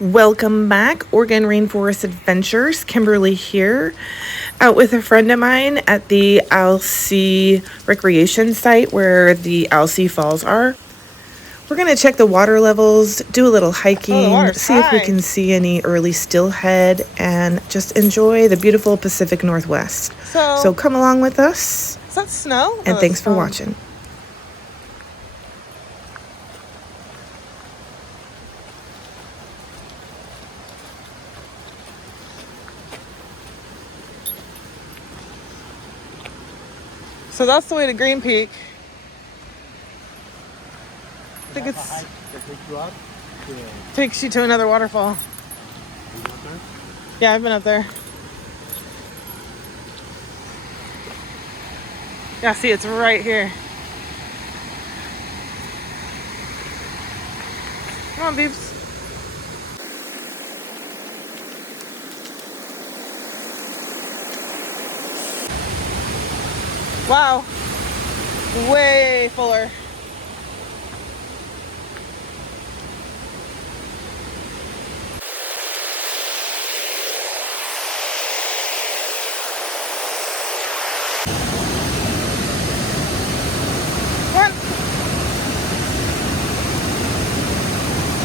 Welcome back, Oregon Rainforest Adventures. Kimberly here, out with a friend of mine at the Alsea recreation site where the Alsea Falls are. We're going to check the water levels, do a little hiking, see if we can see any early steelhead, and just enjoy the beautiful Pacific Northwest. So come along with us. Is that snow? And thanks for watching. So that's the way to Green Peak. I think it's takes you to another waterfall. Yeah, I've been up there. Yeah, see, it's right here. Come on, beeps. Wow. Way fuller. What?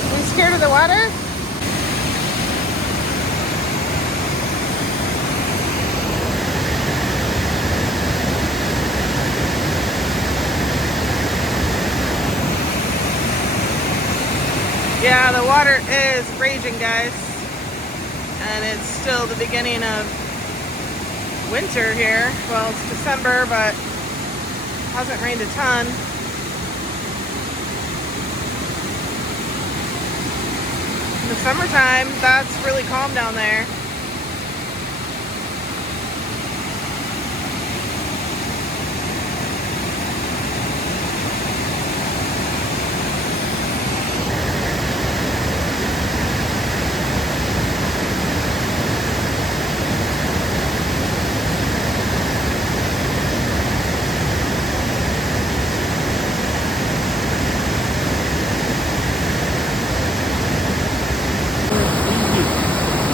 Are you scared of the water? Yeah, the water is raging, guys. And it's still the beginning of winter here. Well, it's December, but it hasn't rained a ton. In the summertime, that's really calm down there.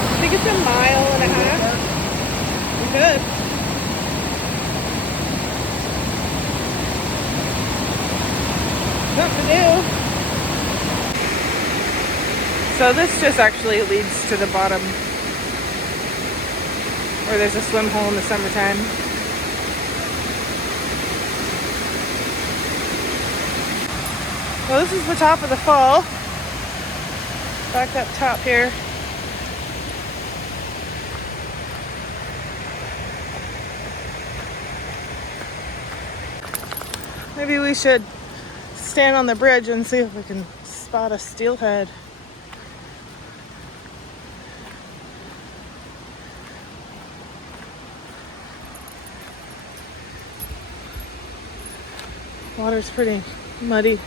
I think it's a mile and a half. We could. Something to do. So this just actually leads to the bottom, where there's a swim hole in the summertime. Well, this is the top of the fall. Back up top here. Maybe we should stand on the bridge and see if we can spot a steelhead. Water's pretty muddy.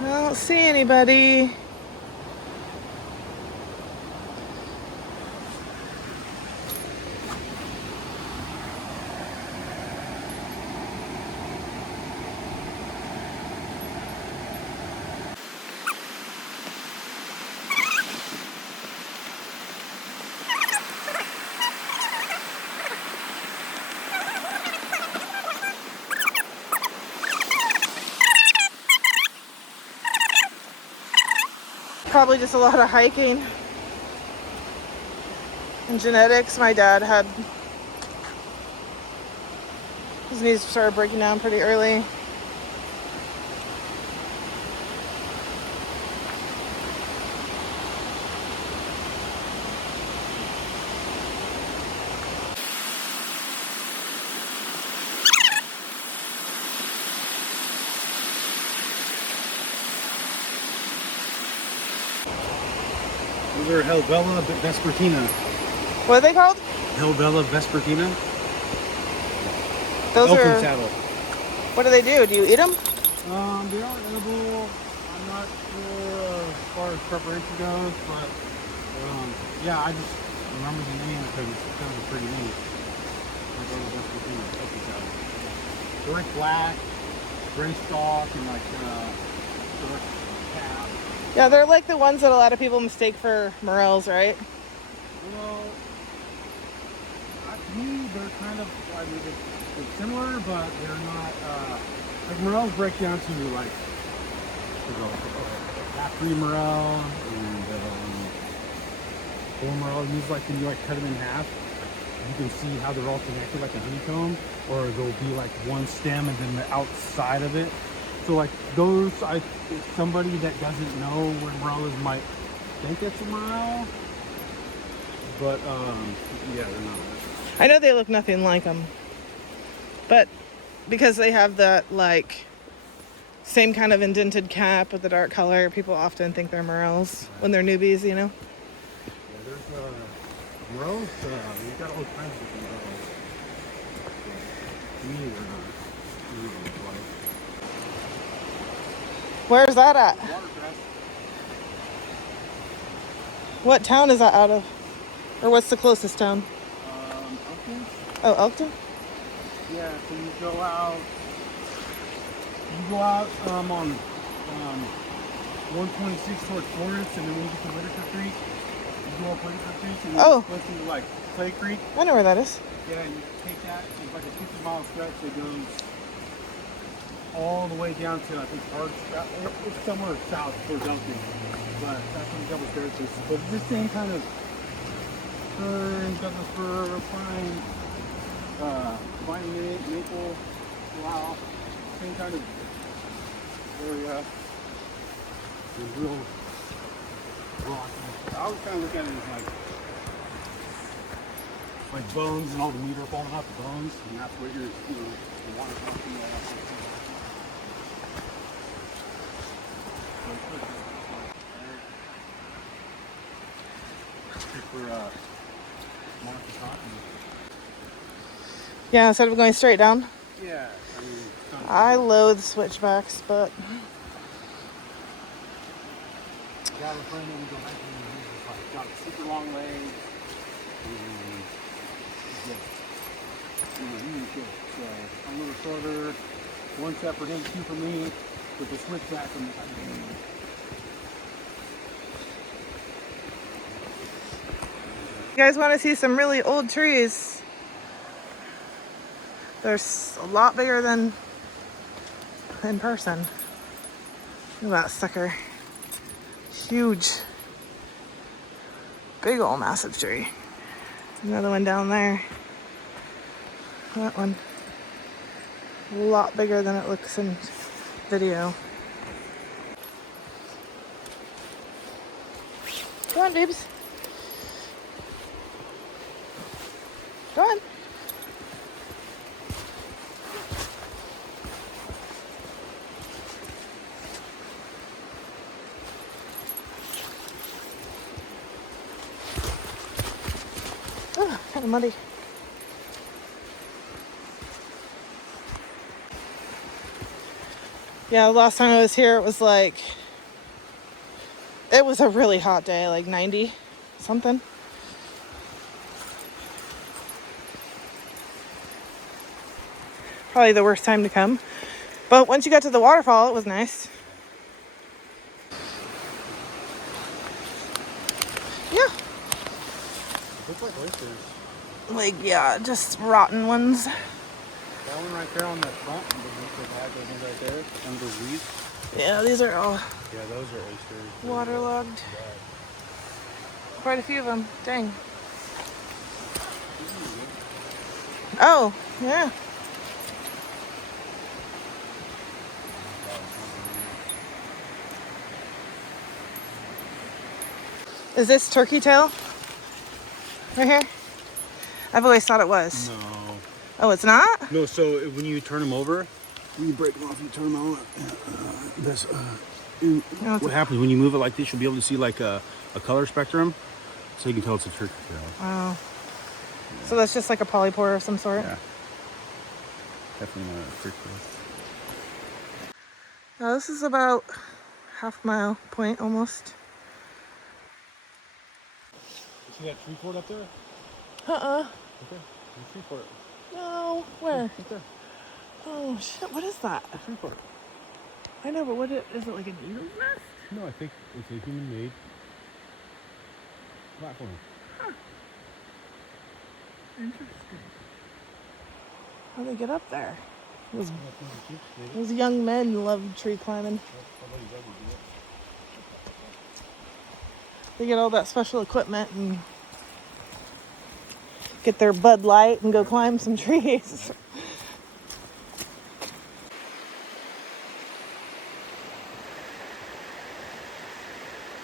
I don't see anybody. Probably just a lot of hiking and genetics. My dad had his knees started breaking down pretty early. Those are Helvella vespertina. What are they called? Helvella vespertina. Those Elfin are. saddle. What do they do? Do you eat them? They are edible. I'm not sure as far as preparation goes, but yeah, I just remember the name because it's kind of a pretty neat. They're like black, gray stalk, and like dark cap. Yeah, they're like the ones that a lot of people mistake for morels, right? Well, to me, they're kind of, I mean, they're similar, but they're not, like morels break down to like, half-free morel and whole morel. Use like when you like cut them in half, you can see how they're all connected like a honeycomb, or there'll be like one stem and then the outside of it. So like those, somebody that doesn't know where morel is might think it's a morel, but yeah, they're not. I know they look nothing like them, but because they have that like same kind of indented cap with the dark color, people often think they're morels when they're newbies, you know? Yeah, there's morels, we've got all kinds of different morels. To me, they're not usually like Where's that at? watercress. What town is that out of? Or what's the closest town? Elkton? Oh, Elkton? Yeah, so you go out on 126 towards Forest, and then when you get to Whitaker Creek, you go up Whitaker Creek, and then it goes to like Clay Creek. I know where that is. Yeah, you take that, it's like a 50-mile stretch that goes all the way down to, I think, it's somewhere south towards Elkton, but that's when you double staircase. But it's the same kind of fern, Douglas fir, pine, maple, wow, same kind of area. It's real rocky. I always kind of look at it as like bones, and all the meat are falling off the bones, and that's what you're, the water pumping that up. For Marcus Hawkins. Yeah, instead of going straight down. Yeah, I mean, I loathe switchbacks, but got a friend that we go hiking and he's just like got super long legs and just, really good. So I'm a little shorter, one step for him, two for me, with the switchback and the you guys want to see some really old trees? They're a lot bigger than in person. Look at that sucker. Huge. Big old massive tree. Another one down there. That one. A lot bigger than it looks in video. Come on, babes. Go on. Oh, kind of muddy. Yeah, the last time I was here, it was a really hot day, like 90 something. Probably the worst time to come. But once you got to the waterfall, it was nice. Yeah. looks like oysters. Like, yeah, just rotten ones. That one right there on the front, the ones right there, under the weeds. Yeah, these are all Yeah, those are oysters. waterlogged. Quite a few of them. Dang. Oh, yeah. Is this turkey tail? Right here? I've always thought it was. No. Oh, it's not? No, so when you turn them over, when you break them off, you turn them over. What happens when you move it like this, you'll be able to see like a color spectrum, so you can tell it's a turkey tail. Oh. So that's just like a polypore of some sort? Yeah. Definitely not a turkey tail. Now this is about half-mile point almost. You see that tree fort up there? Uh-uh. Okay. The tree fort. No. Where? Right there. Oh, shit. What is that? The tree fort. I know, but is it like an eagle's nest? No, I think it's a human-made platform. Interesting. How do they get up there? Maybe. Those young men love tree climbing. They get all that special equipment and get their Bud Light and go climb some trees.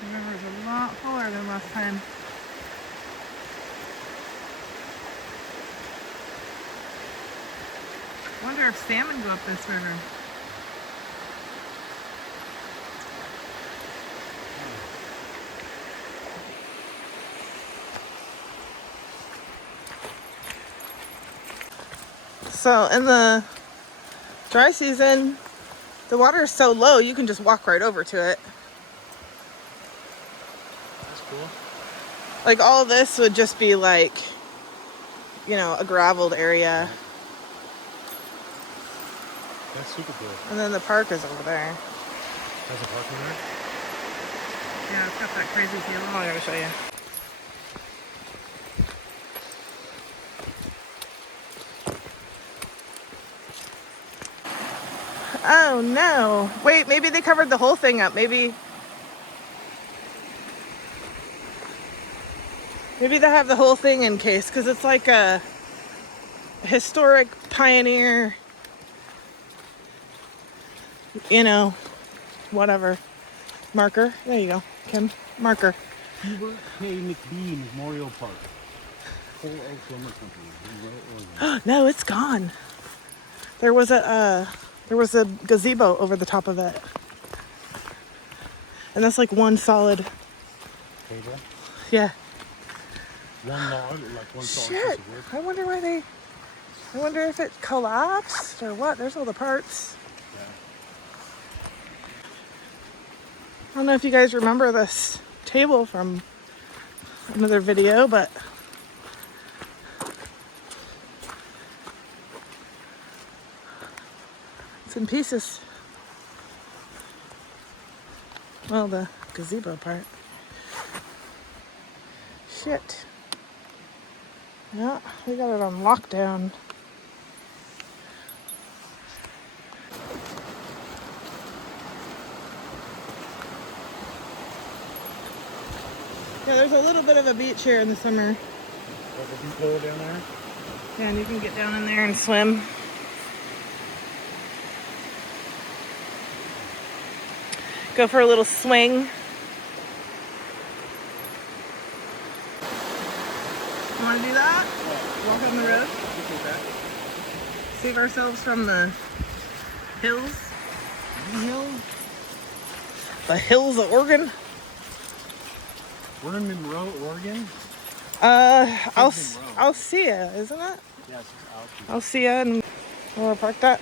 The river's a lot fuller than last time. I wonder if salmon go up this river. So in the dry season, the water is so low you can just walk right over to it. That's cool. Like all this would just be like, you know, a graveled area. That's super cool. And then the park is over there. There's a park in there? Yeah, it's got that crazy feel. Oh, I gotta show you. Oh no. Wait, maybe they covered the whole thing up. Maybe they have the whole thing in case, because it's like a historic pioneer, you know, whatever. Marker. There you go, Kim. Marker. Hubert K. McBee Memorial Park. Whole Oak Lumber Company in Will, Oregon. No, it's gone. There was a gazebo over the top of it. And that's like one solid. Table? Yeah. One log, like one solid Shit. piece of wood. I wonder if it collapsed or what. There's all the parts. Yeah. I don't know if you guys remember this table from another video, but it's in pieces. Well, the gazebo part. Shit. Yeah, we got it on lockdown. Yeah, there's a little bit of a beach here in the summer. Like a deep hole down there? Yeah, and you can get down in there and swim. Go for a little swing. You want to do that? Walk on the road? Save ourselves from the hills. The hills of Oregon. We're in Monroe, Oregon? Alsea, isn't it? Yeah, it's just out. Alsea, and we'll park that.